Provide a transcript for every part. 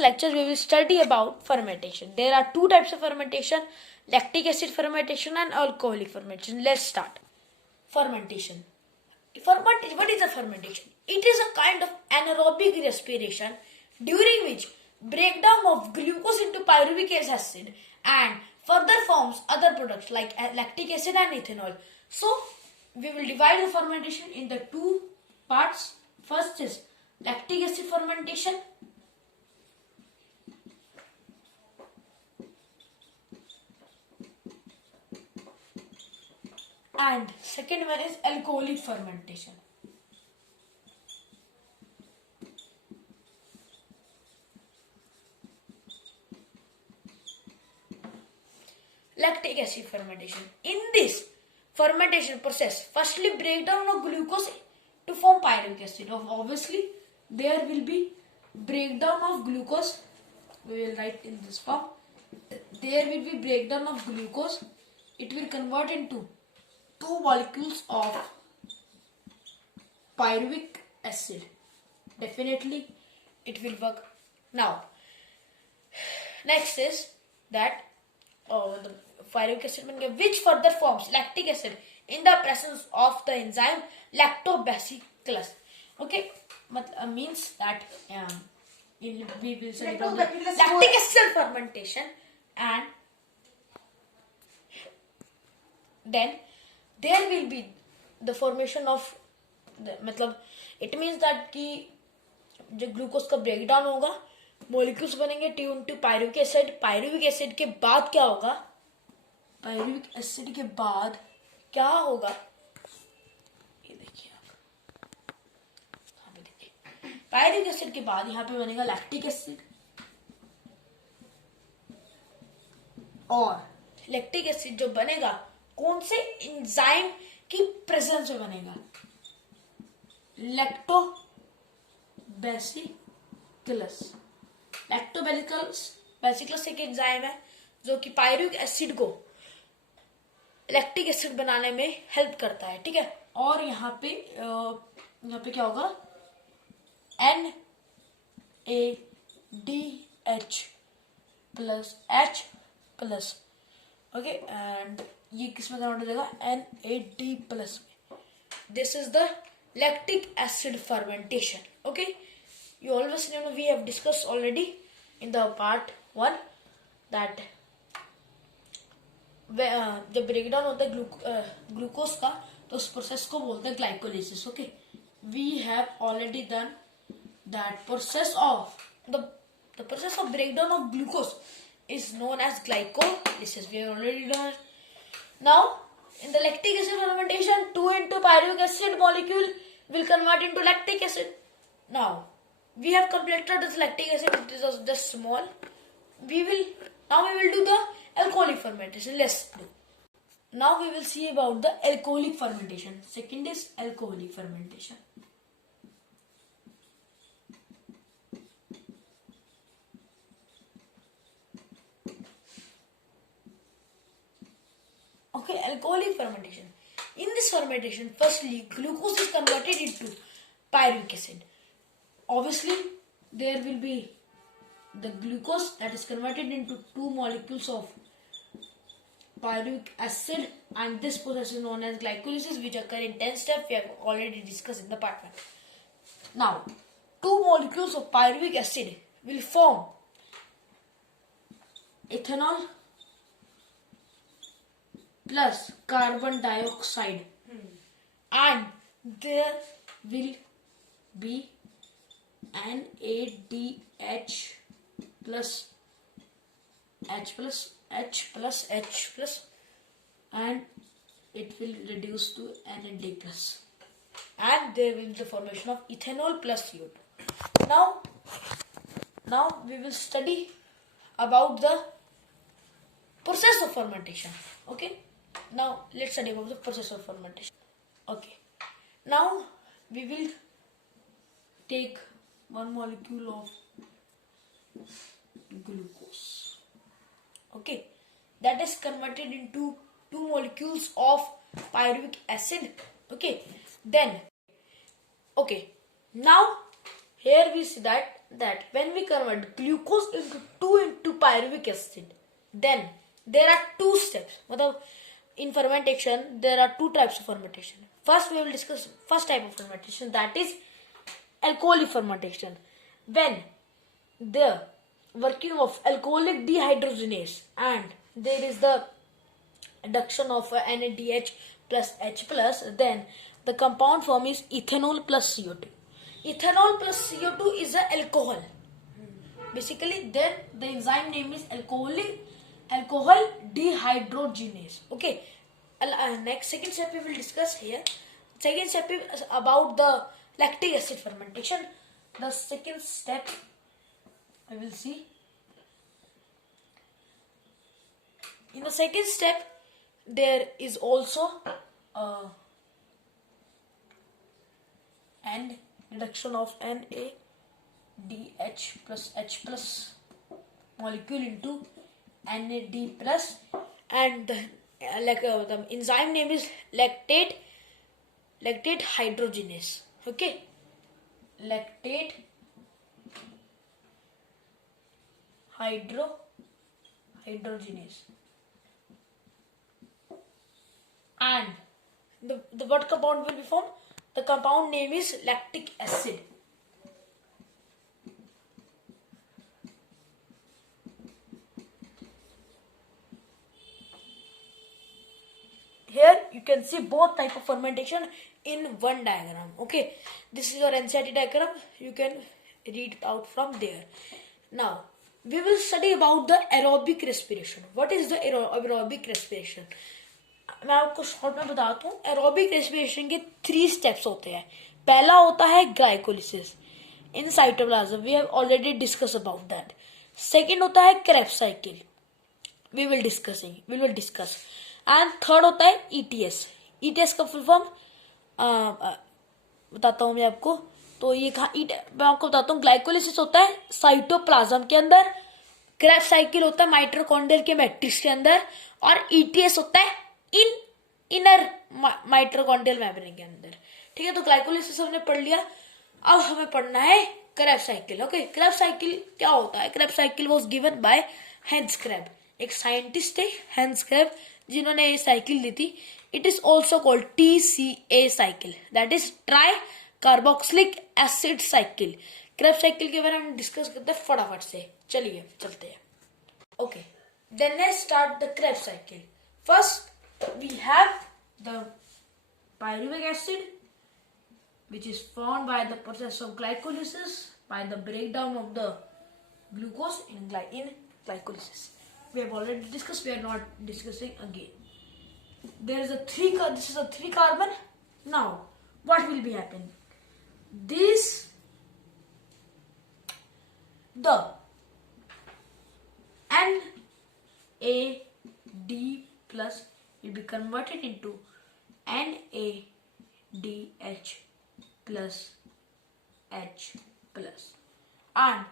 lecture we will study about fermentation. There are two types of fermentation: lactic acid fermentation and alcoholic fermentation. Let's start. Fermentation. What is a fermentation? It is a kind of anaerobic respiration during which breakdown of glucose into pyruvic acid and further forms other products like lactic acid and ethanol. So we will divide the fermentation in the two parts. First is lactic acid fermentation, and second one is alcoholic fermentation. Lactic acid fermentation. In this fermentation process, firstly breakdown of glucose to form pyruvic acid. Obviously, there will be breakdown of glucose. We will write in this form. There will be breakdown of glucose. It will convert into two molecules of pyruvic acid. Definitely, it will work. Now, next is that the pyruvic acid which further forms lactic acid in the presence of the enzyme lactobacillus. Okay, means that we will study about lactic acid fermentation, and then there will be the formation of it means that कि जब glucose का breakdown होगा molecules बनेंगे pyruvic acid. pyruvic acid के बाद क्या होगा? pyruvic acid के बाद क्या होगा? ये देखिए आप यहाँ पे देखिए pyruvic acid के बाद यहाँ पे बनेगा lactic acid, और lactic acid जो बनेगा कौन से एंजाइम की प्रेजेंस में बनेगा? लैक्टोबैसिलस एक एंजाइम है जो कि पायरुविक एसिड को लैक्टिक एसिड बनाने में हेल्प करता है. ठीक है, और यहाँ पे क्या होगा? NADH plus H plus. Okay, and ये किस में कन्वर्ट हो जाएगा? NAD प्लस में. This is the lactic acid fermentation. Okay, you always know we have discussed already in the part 1 that जब ब्रेकडाउन होता है ग्लूकोज का तो उस प्रोसेस को बोलते हैं glycolysis. Okay, we have already done that process of the process of breakdown of glucose is known as glycolysis. We have already done it. Now in the lactic acid fermentation, 2 into pyruvic acid molecule will convert into lactic acid. Now we have completed this lactic acid. It is just small. We will do the alcoholic fermentation. Let's do. Now we will see about the alcoholic fermentation. Second is alcoholic fermentation. Okay, alcoholic fermentation. In this fermentation, firstly, glucose is converted into pyruvic acid. Obviously, there will be the glucose that is converted into two molecules of pyruvic acid, and this process is known as glycolysis, which occur in 10 steps. We have already discussed in the part 1. Now, two molecules of pyruvic acid will form ethanol plus carbon dioxide, and there will be NADH plus H plus, and it will reduce to NAD plus, and there will be the formation of ethanol plus CO2. Now we will study about the process of fermentation. Okay, now let's study about the process of fermentation. Okay, now we will take one molecule of glucose. Okay, that is converted into two molecules of pyruvic acid. Okay, then now here we see that that when we convert glucose into pyruvic acid, then there are two steps. In fermentation, there are two types of fermentation. First, we will discuss first type of fermentation, that is alcoholic fermentation. When the working of alcoholic dehydrogenase and there is the adduction of NADH plus H plus, then the compound form is ethanol plus CO2. Ethanol plus CO2 is an alcohol. Basically, then the enzyme name is alcohol dehydrogenase. Okay. Next, second step we will discuss here. Second step is about the lactic acid fermentation. The second step I will see. In the second step, there is also an reduction of NADH plus H plus molecule into NAD plus, and the enzyme name is lactate hydrogenase. Okay, lactate hydrogenase. And the what compound will be formed? The compound name is lactic acid. Here you can see both type of fermentation in one diagram. Okay, this is your NCERT diagram. You can read it out from there. Now we will study about the aerobic respiration. What is the aerobic respiration? मैं आपको short में बताता हूँ. Aerobic respiration के 3 steps होते हैं. पहला होता है glycolysis in cytoplasm. We have already discuss about that. Second होता है Krebs cycle. We will discuss. And third होता है ईटीएस. ईटीएस का फुल फॉर्म बताता हूँ मैं आपको. तो ये मैं आपको बताता हूँ. ग्लाइकोलिसिस होता है साइटोप्लाज्म के अंदर, क्रेब्स साइकिल होता है माइटोकॉन्ड्रियल के मैट्रिक्स के अंदर, और ईटीएस होता है इनर माइटोकॉन्ड्रियल मेम्ब्रेन के अंदर. ठीक है, तो ग्लाइकोलिसिस हमने पढ़ लिया. अब हमें पढ़ना है Krebs cycle. Okay, Krebs cycle क्या होता है? Krebs cycle was given by Hans Kreb. एक साइंटिस्ट थे हेंस क्रेब जिन्होंने ये साइकिल दी थी. It is also called TCA cycle, that is tri carboxylic acid cycle. Krebs cycle के बारे में हम डिस्कस करते हैं फटाफट से. चलिए चलते हैं. Okay, then let's start the Krebs cycle. First we have the pyruvic acid, which is formed by the process of glycolysis, by the breakdown of the glucose in glycolysis. We have already discussed. We are not discussing again. There is this is a 3 carbon. Now what will be happening? The NAD plus will be converted into NADH plus H plus, and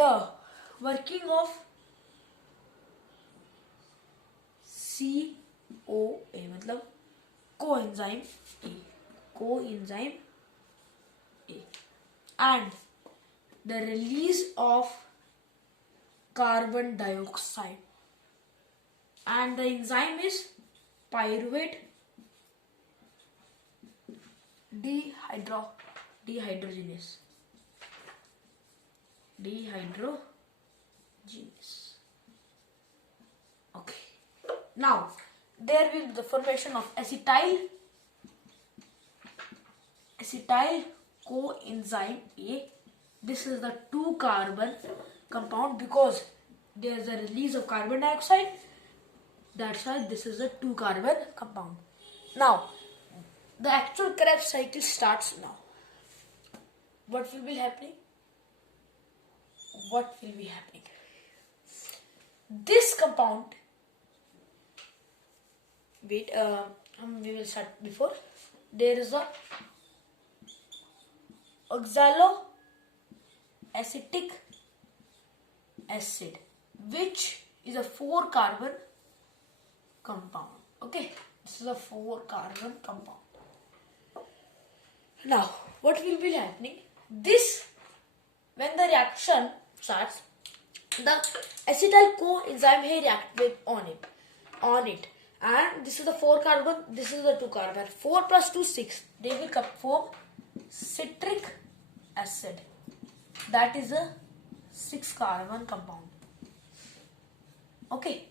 the working of CoA मतलब coenzyme A, and the release of carbon dioxide, and the enzyme is pyruvate dehydrogenase. Okay. Now there will be the formation of acetyl coenzyme A. This is the 2 carbon compound because there is a release of carbon dioxide. That's why this is a 2 carbon compound. Now the actual Krebs cycle starts now. What will be happening? This compound, we will start before. There is a oxaloacetic acid, which is a 4 carbon compound. Okay, this is a 4 carbon compound. Now what will be happening? This, when the reaction starts, the acetyl coenzyme here react with on it, and this is the 4 carbon, this is the 2 carbon. 4 plus 2 6. They will form citric acid. That is a 6 carbon compound. Okay.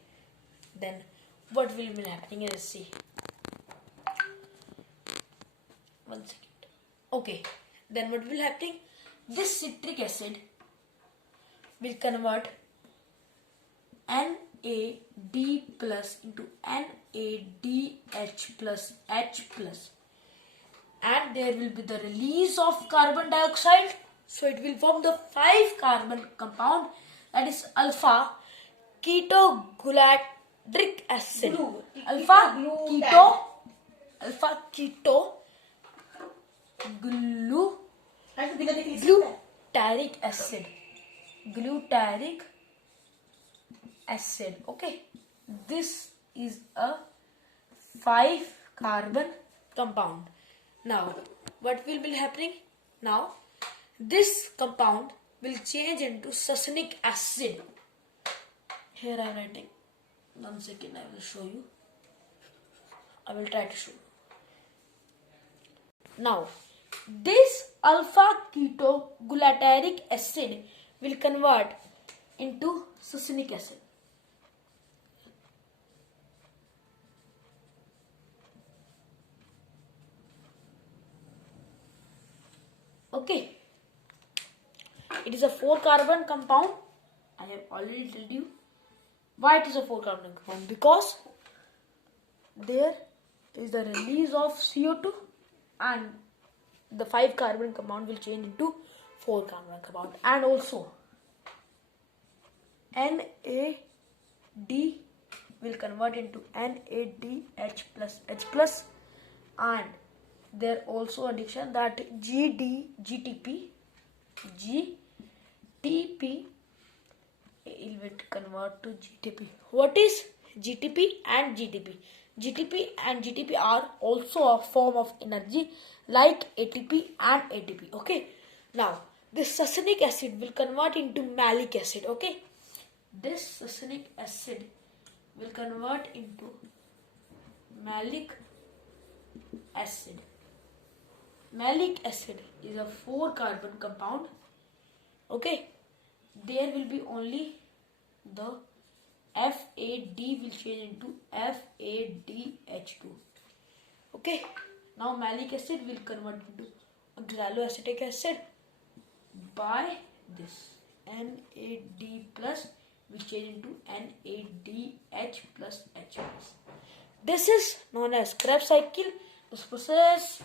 Then what will be happening? Let's see. 1 second. Okay. Then what will happening? This citric acid will convert NAD plus into NADH plus H plus, and there will be the release of carbon dioxide. So it will form the 5 carbon compound, that is alpha ketogluteric acid. Alpha keto glutaric acid. Glutaric acid. Okay. This is a 5 carbon compound. Now, what will be happening? Now, this compound will change into succinic acid. Here I am writing. 1 second, I will show you. I will try to show you. Now, this alpha ketogluteric acid will convert into succinic acid. Okay. It is a 4 carbon compound. I have already told you why it is a 4 carbon compound, because there is the release of CO2 and the 5 carbon compound will change into 4 carbon compound, and also NAD will convert into NADH plus H plus, and there also addition that GTP it will convert to GTP. What is GTP and GTP? GTP and GTP are also a form of energy like ATP and ATP. Okay. Now, this succinic acid will convert into malic acid. Okay. This succinic acid will convert into malic acid. Malic acid is a 4 carbon compound. Okay. There will be only the FAD will change into FADH2. Okay. Now malic acid will convert into oxaloacetic acid by this NAD plus will change into NADH plus H plus. This is known as Krebs cycle. This process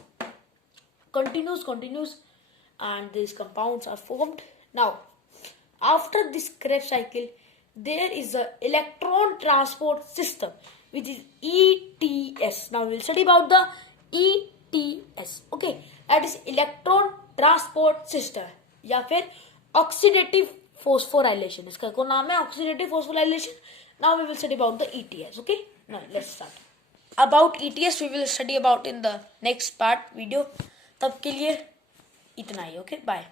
continues and these compounds are formed. Now, after this Krebs cycle, there is a electron transport system which is ETS. Now we will study about the ETS. Okay, that is electron transport system या फिर oxidative phosphorylation. इसका को नाम है oxidative phosphorylation. Now we will study about the ETS. Okay, now let's start. About ETS we will study about in the next part video. तब के लिए इतना ही. Okay, bye.